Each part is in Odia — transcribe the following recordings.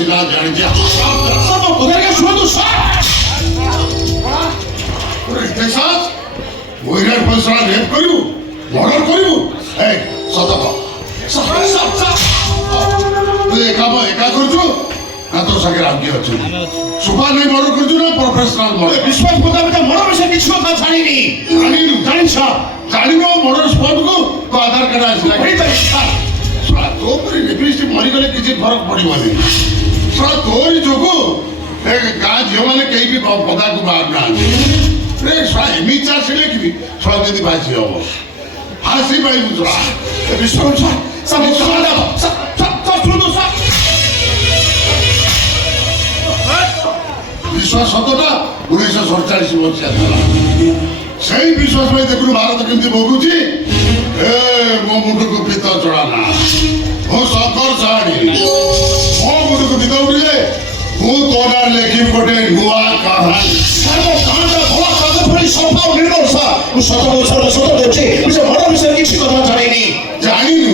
सिला जानी जे सब उधर के सुनो तो साथ टेक्सास मोइरार फैसला रेप करू मर्डर करू ए सतक तू एका करछु ना तो सके राम की अच्छु सुपर नहीं मर्डर करछु ना प्रोफेशनल मर्डर विश्वास मुताबिक मर्डर विषय किछु কথা জানিনি জানিছ জানিব মর্ডর স্পট को तो आधार कार्ड आसला वही तो साला तो परी रेपिस्ट मरी गले किछि फरक पड़िबनी साला तोरी जोगु ए गा झियो माने केही भी पदा को बाहर ना रे साला एमिचा सिले कि साला जदी बाजी हो हासी भाई बुझरा विश्वास सब सुनो सब सुनो सब विश्वास सतटा 1947 वर्ष सही विश्वास में देखु भारत केमती भोगुची ए मो मुंड को पिता चढ़ाना हो सकर साड़ी मो मुंड को पिता उठिले मु तोनार लेखी गोटे नुआ कहानी सर्व कांड भला कागज भली सफा निर्णय सा मु सत देछि बिसे बड़ विषय किछि কথা জানিনি जानिनु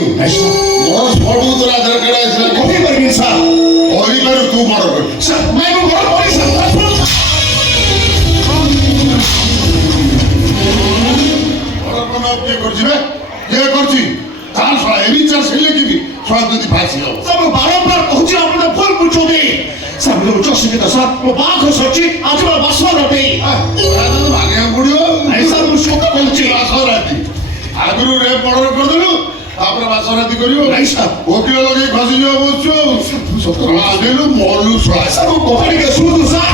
मोर स्पॉट तो आधार कार्ड आइसला कभी करबी सा ओही पर तू मर कर सर मैं को बड़ बड़ी सा ये करछि तान सला एबी चार सेले की भी सला जदी फांसी हो सब बारंबार कहछि आपण फल पुछोबे सब लोग जोशी के सब बाख सोची आज बड़ा बसवा रटे तो भागे गुडियो ऐसा मुश्किल का बोलछि बासराती आगुरु रे मर्डर कर देलु तापर बासराती करियो नहीं साहब वकील लगे खसी जो बोलछो सतरा आदेलु मरलु सला सब कोहरी के सुनु सा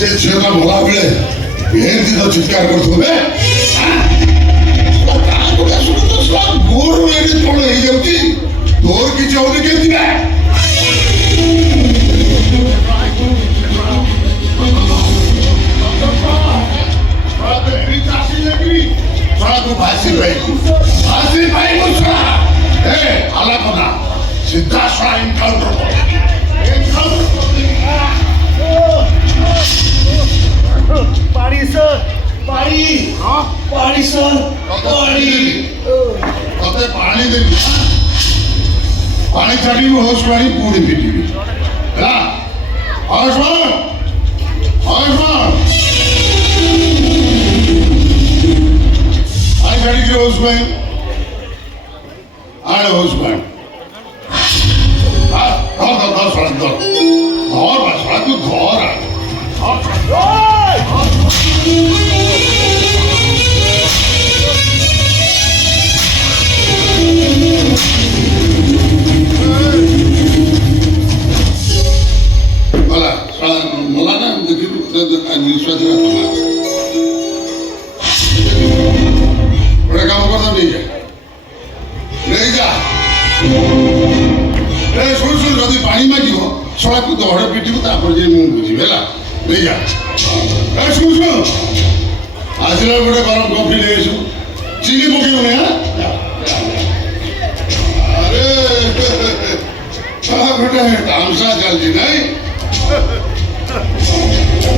से झियोटा भला बेले एमती तो चित्कार करथो बे गोर एडी पड़ हे जाउची तोर कि चौनी केमती बे तू फांसी भाई मुझा ए आला कोना सीधा सा एनकाउंटर पाड़ी सर पाड़ी हां पाड़ी सर पाड़ी कते पानी दे पानी छाड़ी होश पानी पूरी पीटी है आसमान आई छाड़ी के होश में आड़े होश में धर सड़क धर बस तू धर मला ना देखील विश्वास बड़े काम करता नहीं जा शुण जदि पानी मागिब सड़ा को दौड़े पिटिब तापर जे मुझे बुझे नहीं जा शुण आसला गोटे गरम कॉफी ले चिनी पकेब नहीं अरे गोटे तामसा चलती नहीं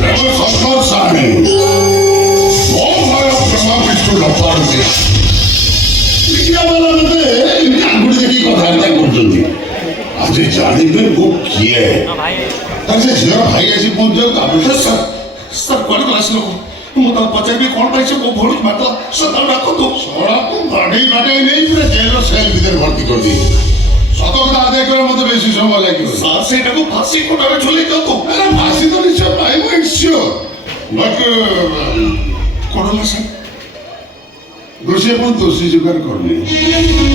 शंकर साणी विष्णु लपाड़े आंगुठी देखिए कथबार्ता कर आज जानवे वो किए झीर भाई आसी पहुंच सर कौन क्लास लोक मुझे पचारि कौन पाई से भोल मारला सर डाक सड़ा को बाढ़े नहीं पूरा जेल सेल भर भर्ती कर दी सत कथा आदाय कर मत बेसी समय लगे सर से फांसी कोटारे झुले जाओ अरे फांसी तो निश्चय पाइब it's sure but corona sir दोषी अपन दोषी स्वीकार करनी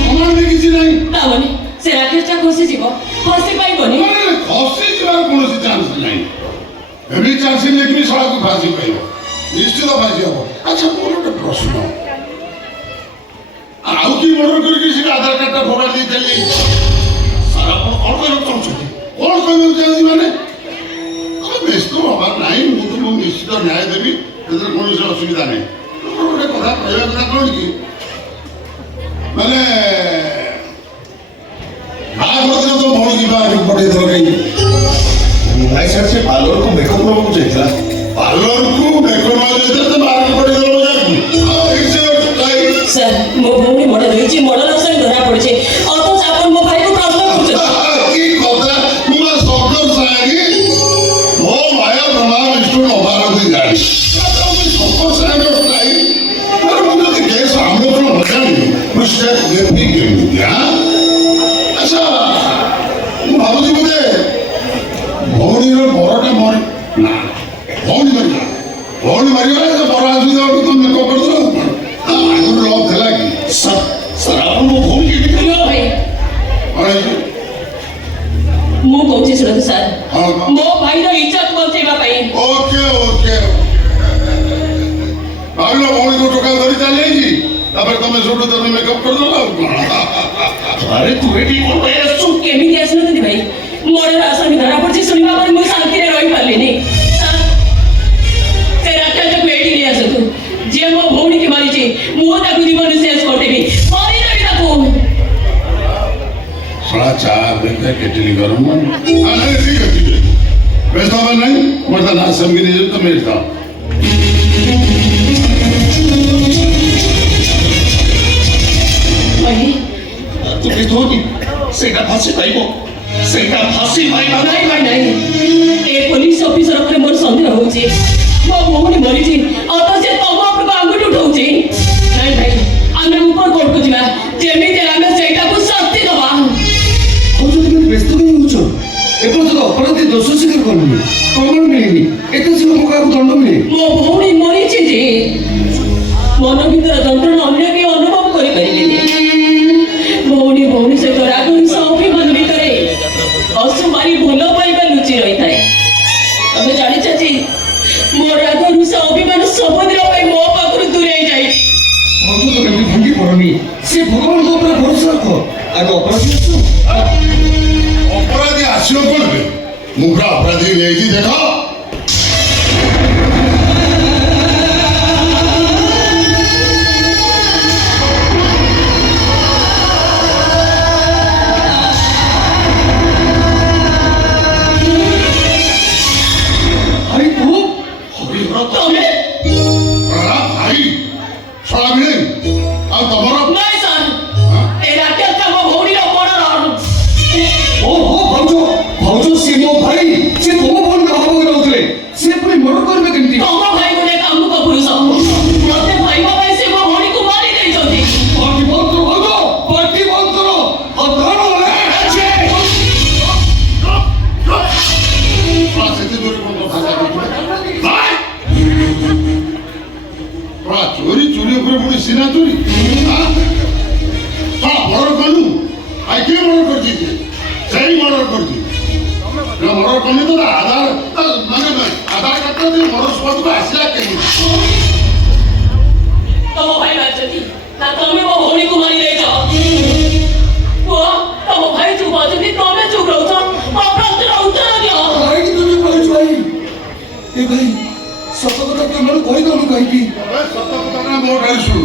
कमाल भी किसी नहीं तावनी से राकेश खोसी जीव फांसी पाइबनी फांसी जीवार कोनोसी चांस नहीं एबी चांस लेकिन सड़ा को फांसी पाइबो निश्चित फांसी हो अच्छा मोर एक प्रश्न आउ की मर्डर कर किसी आधार कार्ड ता फोड़ा दी चली सारा कौन कहब माने व्यस्त हबार नहीं मुझे निश्चित न्याय देवी कौन असुविधा नहीं गोटे कथा कहवा कथा कौन कि माने बाहाघर दिन तो भौणी पठे दल कहीं भाई सर से पार्लर को मेकअप करवाक चाहिए पार्लर को मेकअप तो बाहर पठे दल सर मो भौणी मर्डर होइछि मर्डर ନେବି କେମିତି ଆଚ୍ଛା ମୁଁ ଭାବୁଛି ବୋଧେ ଭଉଣୀର ବରଟା ମରି ନା ଭଉଣୀ ମାରିଗଲା ସେ ବର ଆସୁଛି ତମେ ମେକଅପ୍ କରିଦେଲ ଆଗରୁ ଲଭ୍ ଥିଲା କି ସାର୍ ସାର୍ ଆପଣ ମୋ ଭଉଣୀ କେମିତି ପ୍ରିୟ ଭାଇ କ'ଣ ହେଇଛି ମୁଁ କହୁଛି ଶୁଣନ୍ତୁ ସାର୍ ହଁ ମୋ ଭାଇର ଇଜ୍ଜତ ବଞ୍ଚେଇବା ପାଇଁ ଓକେ ଭାବିଲ ଭଉଣୀକୁ ଟୋକା ଧରି ଚାଲିଯାଇଛି ତାପରେ ତମେ ସବୁଠୁ ତମେ ମେକଅପ୍ କରିଦେଲ ଆଉ କ'ଣ ଆରେ ତୁ ଏଠି କ'ଣ ପାଇଁ ଆସୁଛୁ କେମିତି ଆସିନଥିଲି ଭାଇ ମୋର ଆସାମୀ ଧରା ପଡ଼ିଛି ଶୁଣିବା ପରେ ମୁଁ ଶାନ୍ତିରେ ରହିପାରିଲିନି ସାର୍ ସେ ରାକ୍ଷସକୁ ଏଇଠି ନେଇ ଆସନ୍ତୁ ଯିଏ ମୋ ଭଉଣୀକି ମାରିଛି ମୁଁ ତାକୁ ଜୀବନ ଶେଷ କରିଦେବି ମରିଦେବି ତାକୁ थोड़ा चाय बेटा केटली गरम नहीं ठीक है व्यस्त हवा नहीं मरता ना समझी नहीं तो मेरे था ଭାଇ তুমি ধোনি ସେଇଟା ଫାଶୀ ପାଇବ ସେଇଟା ଫାଶୀ ପାଇବ ନାଇଁ ଭାଇ ନାଇଁ ଏ ପୋଲିସ ଅଫିସର ଉପରେ ମୋର ସନ୍ଦେହ ହଉଛି ମୋ ଭଉଣୀ ମରିଛି ଅତ ସେ ତମ ଉପରକୁ ଆଙ୍ଗୁଠି ଉଠଉଛି ନାଇଁ ଭାଇ ଆମେ ଉପର କୋର୍ଟକୁ ଯିବା ଯେମିତି ଆମେ ସେଇଟାକୁ ଶାସ୍ତି ଦେବା ବ୍ୟସ୍ତ କାହିଁ ହେଉଛ ଏପର୍ଯ୍ୟନ୍ତ ଅପରାଧୀ ଦୋଷ ସ୍ୱୀକାର କଲୁନି ପ୍ରମାଣ ମିଳିନି ଏତେ ଶୀଘ୍ର ମୋ କାହାକୁ ଦଣ୍ଡ ମିଳେ ମୋ ଭଉଣୀ ମରିଛି ଯେ ମନ ଭିତର ଯନ୍ତ୍ରଣା ଅନ୍ୟ କେହି ଅନୁଭବ କରିପାରିବେନି ଭଉଣୀ ସହିତ ରାଗ ହିଂସା ଅଭିମାନ ଭିତରେ ଅସୁମାରୀ ଭଲ ପାଇବା ଲୁଚି ରହିଥାଏ ତମେ ଜାଣିଛ ଯେ ମୋ ରାଗ ହିଂସା ଅଭିମାନ ସବୁଦିନ ପାଇଁ ମୋ ପାଖରୁ ଦୂରେଇ ଯାଇଛି ଭଗତ କେମିତି ଭାଙ୍ଗି ପଡ଼ନି ସେ ଭଗବାନଙ୍କ ଉପରେ ଭରସା ରଖ ଆଗ ଅପରାଧୀ ଆସୁ अपराधी आसियो कौन है मुखरा अपराधी नहीं थी देखो ଆରେ ତୁ ତମେ भाई छोड़ा भी नहीं अब तुम्हारा ନାଇଁ ସାର୍ ଏ ରାକ୍ଷସଟା ମୋ ଭଉଣୀର ବଡ଼ର ଓହୋ ଭାଉଜ ସେ ମୋ ଭାଇ ସେ ତୁମ ଭଉଣୀକୁ ହବାକୁ ଯାଉଥିଲେ ସେ ପୁଣି ମର୍ଡର କରିବେ କେମିତି ତମ ଭାଇ ଗୋଟେ କାମୁକ ପୁରୁଷ ମତେ ଭାଇବା ପାଇଁ ସେ ମୋ ଭଉଣୀକୁ ମାରି ଦେଇଛନ୍ତି ପାର୍ଟି ବନ୍ଦ କର ଭାଉଜ ପାର୍ଟି ବନ୍ଦ କର ଅଧାରଣ थोड़ा से दूर कौन भाषा भाई थोड़ा चोरी ऊपर पुणी सीना चोरी थोड़ा मर्डर कलु आई के मर्डर कर दीजिए सही मर्डर कर दीजिए मर्डर करने तो आधार माने आधार कार्ड तो मर्डर स्पॉट को आसला केମିତି ତମ ଭାଇ ମାରିଛନ୍ତି ନା ତମେ ମୋ ଭଉଣୀକୁ ମାରି ଦେଇଛ ପୁଅ ତମ ଭାଇ ଚୁପ୍ ଅଛନ୍ତି ତମେ ଚୁପ୍ ରହୁଛ ମୋ ପ୍ରଶ୍ନର ଉତ୍ତର ଦିଅ କାହିଁକି ତୁମେ କହିଛୁ ଭାଇ ଏ ଭାଇ ସତ କଥା ତୁମେ କହିଦଉନୁ କାହିଁକି अबे सत्य पता ना मोर गाड़ी सुन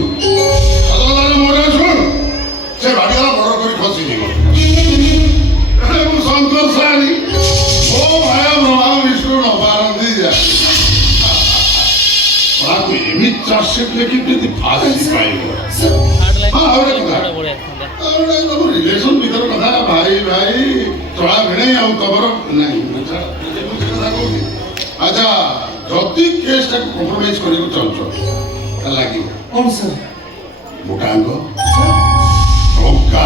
सत्य पता ना मोर गाड़ी सुन से भाड़ीवाला मर्डर करी फंसी जीव अरे मु शंकर सानी ओ भाई ब्रह्मा विष्णु न पारंदी जा बात एमी चार्जशीट लेकिन यदि फांसी पाइबो हां और कथा और तो रिलेशन भीतर कथा भाई तोड़ा भिणे आ तबर नहीं अच्छा अच्छा जदि केसटा कम्प्रोमाइज କରିବାକୁ ଚାହୁଁଛ ତାହେଲେ ଲାଗିବ କଣ ସାର୍ ମୋଟାଙ୍କ ଟଙ୍କା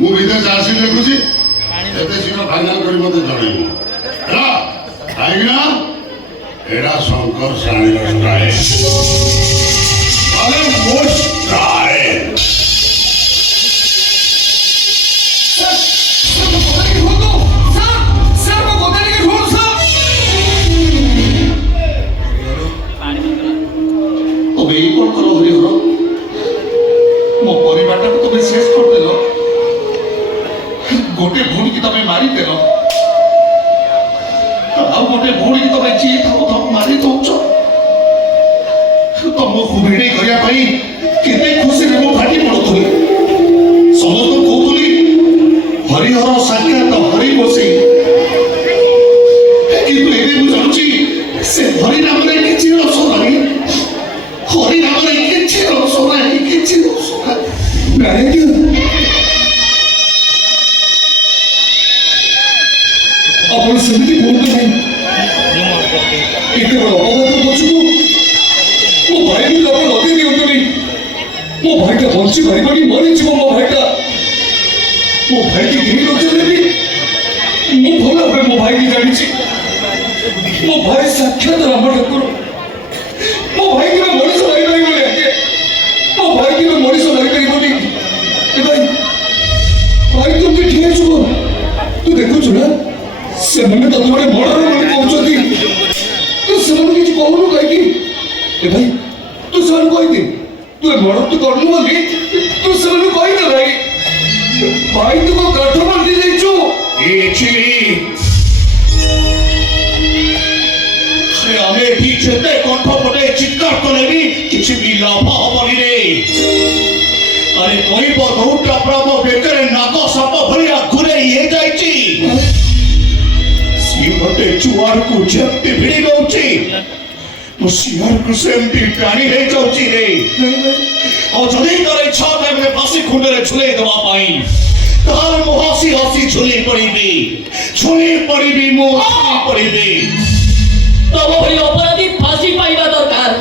ମୁଁ ଭିତରେ ଚାର୍ଜସିଟ୍ ଲେଖୁଛି ଏତେ ଶୀଘ୍ର ଫାଇନାଲ କରି ମୋତେ ଜଣେଇବୁ ହେଲା କାହିଁକି ନା ଏଇଟା ଶଙ୍କର ସାଣିର ଷ୍ଟାଇଲ ଆରେ ମୋ ଷ୍ଟାଇଲ ତମେ ଏଇ କ'ଣ କଲ ହରିହର ମୋ ପରିବାରଟାକୁ ତମେ ଶେଷ କରିଦେଲ ଗୋଟେ ଭଉଣୀକି ତମେ ମାରିଦେଲ ଆଉ ଗୋଟେ ଭଉଣୀକି ତମେ ଯିଏ ଥାଉ ମାରି ଦଉଛ ତମକୁ ଭିଡ଼େଇ କରିବା ପାଇଁ କେତେ ଖୁସିରେ ମୁଁ ଫାଟି ପଡୁଥିଲି ସମସ୍ତଙ୍କୁ କହୁଥିଲି ହରିହର ସାକ୍ଷାତ ହରି ବସେଇ କିନ୍ତୁ ଏବେ ମୁଁ ଜାଣୁଛି ସେ ହରି ନାମରେ କିଛି ରସ ନାହିଁ ହରି ନାମରେ କିଛି ରସ ନାହିଁ କିଛି ରସ ନାହିଁ ଆପଣ ସେମିତି କୁହନ୍ତୁ ନାହିଁ ଏତେ ବଡ଼ ଅପରାଧ ପଛକୁ ମୋ ଭାଇକୁ ଆପଣ ଲଗେଇ ଦିଅନ୍ତୁନି ମରିଯିବ ମୋ ଭାଇଟା। ମୋ ଭାଇକି କେହି ରକ୍ଷା ଦେବି? ମୁଁ ଭଲ ଭାବେ ମୋ ଭାଇକି ଜାଣିଛି। ମୋ ଭାଇ ସାକ୍ଷାତ ରାମ ଠାକୁର। ମୋ ଭାଇ କେବେ ମଣିଷ ମାରିପାରିବନି ଆଜ୍ଞା। ମୋ ଭାଇ କେବେ ମଣିଷ ମାରିପାରିବନି। ଏ ଭାଇ ଭାଇ ତୁମେ ଠିଆ ହେଇଛୁ କଣ? ତୁ ଦେଖୁଛୁ ନା ସେମାନେ ତତେ ଗୋଟେ ମର୍ଡର ବୋଲି କହୁଛନ୍ତି। ତୁ ସେମାନଙ୍କୁ କିଛି କହୁନୁ କାହିଁକି? ଏ ଭାଇ ତୁ ସେମାନଙ୍କୁ କହିଦେ ତୁ ଏ ମର୍ଡର ତୁ କରନୁ ବୋଲି। ତୁ ସେମାନଙ୍କୁ କହିଦେ ଭାଇ। ଭାଇ ତୁ କଣ କାଠ ବାନ୍ଧି ଯାଇଛୁ? ଆମେ ଏଠି ଯେତେ କଣ୍ଠ ପଟେ ଚିତ୍କାର କଲେ ବି କିଛି ବି ଲାଭ ହବନି ରେ। ଆରେ ଗରିବ ଦଉଟା ପ୍ରଭୁ ବେକରେ ନାଗ ସାପ ଭଳିଆ ଘୁରେଇ ହେଇଯାଇଛି। ସିଏ ଗୋଟେ ଚୁଆରକୁ ଯେମିତି ଭିଡ଼ି ଦଉଛି ମୁଁ ସିଆରକୁ ସେମିତି ଟାଣି ହେଇଯାଉଛି ରେ। ଆଉ ଯଦି ତୋର ଇଚ୍ଛା ତାହେଲେ ଫାଶୀ ଖୁଣ୍ଡରେ ଝୁଲେଇ ଦେବା ପାଇଁ ତାହେଲେ ମୁଁ ହସି ହସି ଝୁଲି ପଡ଼ିବି ମୁଁ ଝୁଲି ପଡ଼ିବି। ତମ ଭଳି ଅପରାଧୀ ଫାଶୀ ପାଇବା ଦରକାର।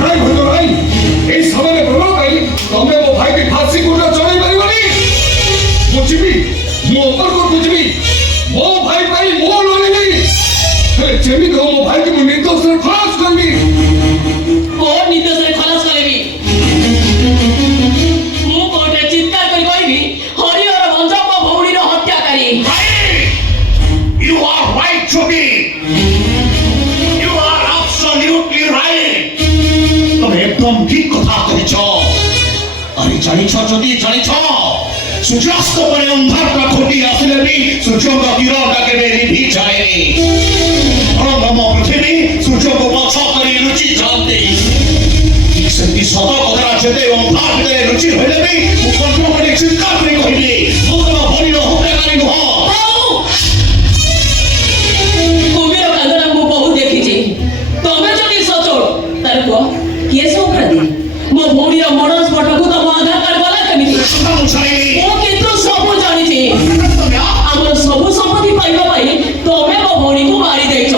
ଭାଇ ଭଣ୍ଡ ଭାଇ এই সময় বলো ভাই তোমরা ମୋ ଭାଇକି ଫାଶୀ କୁଣ୍ଡ ଚଢ଼େଇ ପାରିବନି। ମୁଁ ଯିବି ମୁଁ ଉପରକୁ ଯିବି ମୋ ଭାଇ ପାଇଁ ମୁଁ ଲଢ଼ିବି। ହେଲେ ଯେମିତି ହଉ ମୋ ଭାଇକି ମୁଁ ନିର୍ଦ୍ଦୋଷରେ ଖଲାସ କରିବି। কোন নির্দেশে খালাস করিবি? ମୁଁ କୋର୍ଟରେ ଚିତ୍କାର କରି କହିବି ହରିହର ଭଞ୍ଜ ମୋ ଭଉଣୀର ହତ୍ୟାକାରୀ। You are right, Chobi. You are absolutely right. তুমি একদম ঠিক কথা কইছ। আরে জানিছ যদি জানিছ সূর্যাস্ত পরে অন্ধারটা ঘটি আসলে বি সূর্যଙ୍କ কিরণটা কেবে নিভি যায়নি। রঙম পৃথিবী সূর্যକୁ পଛ କରି ଲୁଚି ଯାଆନ୍ତି। ସେମିତି ସତ କଥାଟା ଯେତେ ଅନ୍ଧାର ଭିତରେ ଲୁଚି ରହିଲେ ବି ମୁଁ କଣ୍ଠ କରି ଚିତ୍କାର କରି କହିଲି ମୁଁ ତମ ଭଉଣୀର ହତ୍ୟାକାରୀ ନୁହଁ। କୁମ୍ଭୀର କାନ୍ଦଣା ମୁଁ ବହୁ ଦେଖିଛି। ତମେ ଯଦି ସଚୋଟ ତାର କୁହ କିଏ ସେ ଅପରାଧୀ? ମୋ ଭଉଣୀର ମରଣ ସ୍ପଟକୁ ତମ ଆଧାର କାର୍ଡ ଗଲା କେମିତି? ମୁଁ କିନ୍ତୁ ସବୁ ଜାଣିଛି। ଆମର ସବୁ ସମ୍ପତ୍ତି ପାଇବା ପାଇଁ ତମେ ମୋ ଭଉଣୀକୁ ମାରି ଦେଇଛ।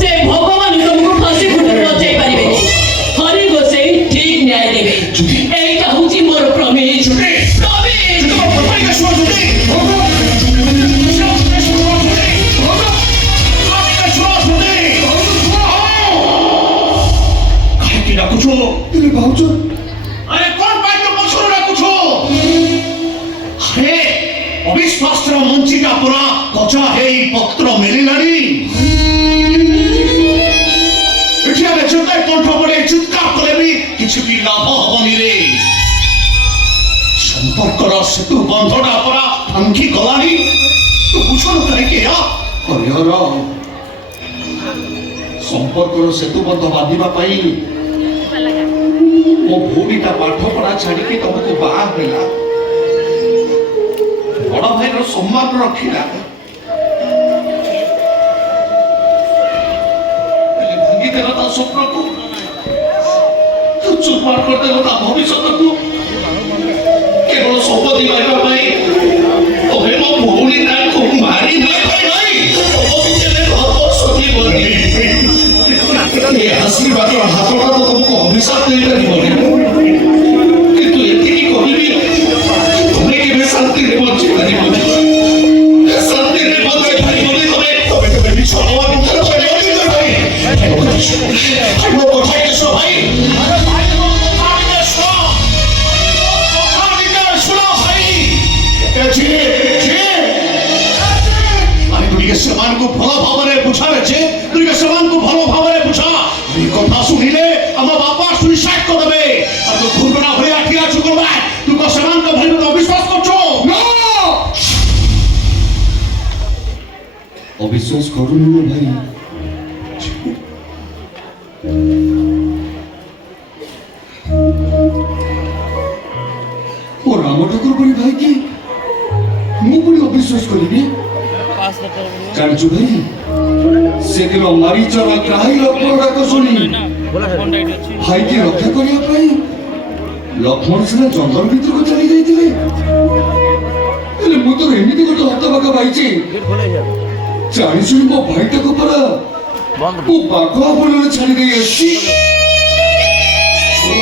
ସେ ଭଗବାନ ତମକୁ ଫାଶୀ ଖୁଣ୍ଟରେ ବଞ୍ଚେଇ ପାରିବେନି। ହରି ଗୋସାଇ ଠିକ ନ୍ୟାୟ ଦେବେ। ଏଇଟା ହଉଛି ମୋର ପ୍ରମିସ୍। ଭାଉଛ আরে কোন পাইতো পছর রাখুছো? আরে অবিশ্বাসর মঞ্চিটা পুরা কচা হেই পত্র মেলিলানি। এটি আমি যেতে কণ্ঠ পড়ে চিৎকার করে বি কিছু বি লাভ হবনি রে। সম্পর্কর সেতু বন্ধটা পুরা ভাঙ্গি গলানি। তো বুঝো না কাহিঁকি ହରିହର ସମ୍ପର୍କର ସେତୁ ବନ୍ଧ ବାନ୍ଧିବା ପାଇଁ ମୋ ଭଉଣୀଟା ପାଠ ପଢା ଛାଡିକି ତମକୁ ବାହା ହେଲା। ବଡ ଭାଇର ସମ୍ମାନ ରଖିଲା। ହେଲେ ଭାଙ୍ଗିଦେଲ ତା ସ୍ୱପ୍ନକୁ। ଚୁରମାର କରିଦେଲ ତା ଭବିଷ୍ୟତକୁ। କେବଳ ସମ୍ପତ୍ତି ପାଇବା ପାଇଁ ତମେ ମୋ ଭଉଣୀ ତାଙ୍କୁ ମାରି ଆଶୀର୍ବାଦର ହାତଟା ତ ତମକୁ ଅଭିଶାପ ଦେଇପାରିବନି। କିନ୍ତୁ ଏତିକି କହିବି ତମେ କେବେ ଶାନ୍ତିରେ ବଞ୍ଚି ପାରିବନି। ଶାନ୍ତିରେ ବଞ୍ଚାଇ ପାରିବନି ତମେ। ତମେ କେବେ ମିଛ ହବା ଭିତରେ ପାରିବନି ଭାଇ। ମୋ କଥା ଶୁଣ ଭାଇ। ସେମାନଙ୍କୁ ଭଲ ଭାବରେ ବୁଝାବେ ଯେ ତୁମେ ସେମାନଙ୍କୁ ଭଲ ଭାବରେ ବୁଝା। এই কথা শুনিলে আমার বাবা সুইসাইড করবে। আর তো ঘুরবেনা হয়ে আঠিয়া আছো করবে। তুই কো সেমানকে ভুল মতো অবিশ্বাস করছো? অবিশ্বাস করুন না ভাই। ও রাম ঠাকুর পরি ভাই কি ମୁଁ ପୁଣି ଅବିଶ୍ୱାସ କରିବି? ଜାଣିଛୁ ଭାଇ ସେଦିନ ମାରିଚର ଗ୍ରାହୀ ଲକ୍ଷ୍ମଣ ଡାକ ଶୁଣି ଭାଇକି ରକ୍ଷା କରିବା ପାଇଁ ଲକ୍ଷ୍ମଣ ସିନା ଜଙ୍ଗଲ ଭିତରକୁ ଚାଲି ଯାଇଥିଲେ। ହେଲେ ମୁଁ ତ ଏମିତି ଗୋଟେ ହତଭାଗା ପାଇଛି। ଜାଣିଛୁ ମୋ ଭାଇଟାକୁ ପରା ମୁଁ ବାଘ ବନରେ ଛାଡ଼ି ଦେଇ ଆସିଛି।